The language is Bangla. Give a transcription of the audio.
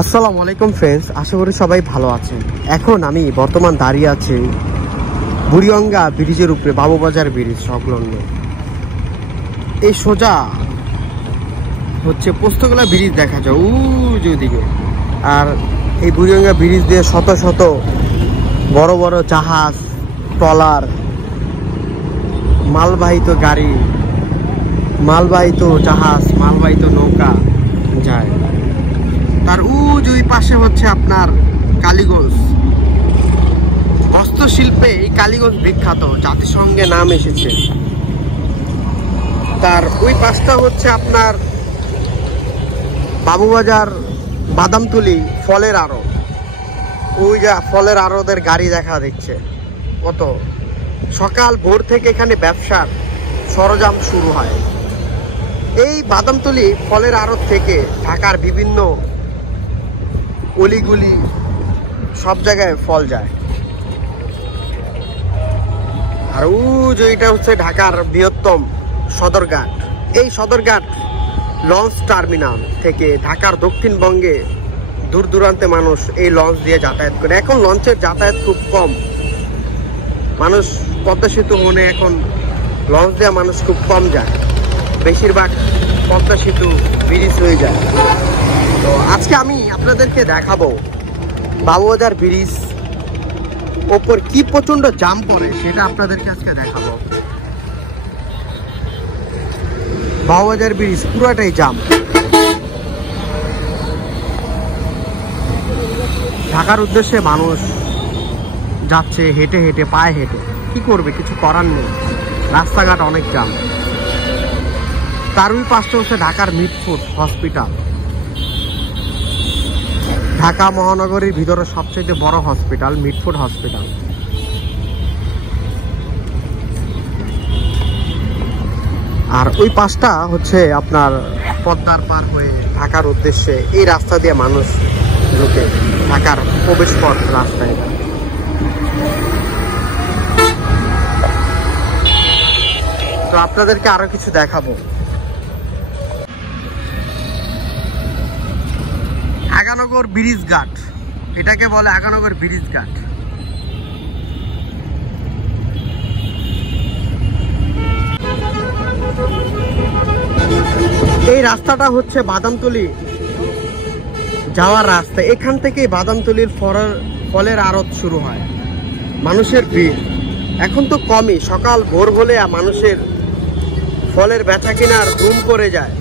আসসালামু আলাইকুম ফ্রেন্ডস, আশা করি সবাই ভালো আছেন। এখন আমি বর্তমান দাঁড়িয়ে আছি বুড়িগঙ্গা ব্রিজের উপরে, বাবুবাজার ব্রিজ সংলগ্ন। এই সোজা হচ্ছে পোস্তগোলা ব্রিজ দেখা যায় ওদিকে। আর এই বুড়িগঙ্গা ব্রিজ দিয়ে শত শত বড় বড় জাহাজ, ট্রলার, মালবাহিত গাড়ি, মালবাহিত জাহাজ, মালবাহিত নৌকা যায়। তার ওই পাশে হচ্ছে আপনার কালীগঞ্জ। হস্তশিল্পে এই কালীগঞ্জ বিখ্যাত, জাতিসংঘে নাম এসেছে। তার ওই পাশটা হচ্ছে আপনার বাবুবাজার বাদামতুলি ফলের আড়ত। ওই যা ফলের আড়তের গাড়ি দেখা দিচ্ছে কত। সকাল ভোর থেকে এখানে ব্যবসার সরঞ্জাম শুরু হয়। এই বাদামতুলি ফলের আড়ত থেকে ঢাকার বিভিন্ন অলিগুলি সব জায়গায় ফল যায়। আর এটা হচ্ছে ঢাকার বৃহত্তম সদরঘাট। এই সদরঘাট লঞ্চ টার্মিনাল থেকে ঢাকার দক্ষিণবঙ্গে দূর দূরান্তে মানুষ এই লঞ্চ দিয়ে যাতায়াত করে। এখন লঞ্চের যাতায়াত খুব কম, মানুষ পদ্মা সেতু মনে এখন লঞ্চ দেওয়া মানুষ খুব কম যায়, বেশিরভাগ পদ্মা সেতু ব্রিজ হয়ে যায়। তো আজকে আমি আপনাদেরকে দেখাবো বাবুবাজার ব্রিজ ওপর কি প্রচন্ড জাম পড়ে, সেটা আপনাদেরকে আজকে দেখাবো। বাবুবাজার ব্রিজ পুরাটাই জাম। ঢাকার উদ্দেশ্যে মানুষ যাচ্ছে হেঁটে হেঁটে, পায়ে হেঁটে। কি করবে, কিছু করার নেই, রাস্তাঘাট অনেক জাম। তার ওই পাশটা হচ্ছে ঢাকার মিটফুট হসপিটাল, ঢাকা মহানগরীর ভিতরে সবচেয়ে বড় হসপিটাল মিটফুট হসপিটাল। আর ওই পাশটা হচ্ছে আপনার পদ্মার পার হয়ে ঢাকার উদ্দেশ্যে এই রাস্তা দিয়ে মানুষ ঢুকে, ঢাকার প্রবেশ পথ রাস্তায়। তো আপনাদেরকে আরো কিছু দেখাবো। আগানগর ব্রিজ ঘাট, এটাকে বলে আগানগর ব্রিজ ঘাট। এই রাস্তাটা হচ্ছে বাদামতুলি যাওয়ার রাস্তা। এখান থেকে বাদামতুলির ফলের আড়ত শুরু হয়। মানুষের ভিড় এখন তো কমই, সকাল ভোর হলে মানুষের ফলের বেচা কেনার ধুম পড়ে যায়।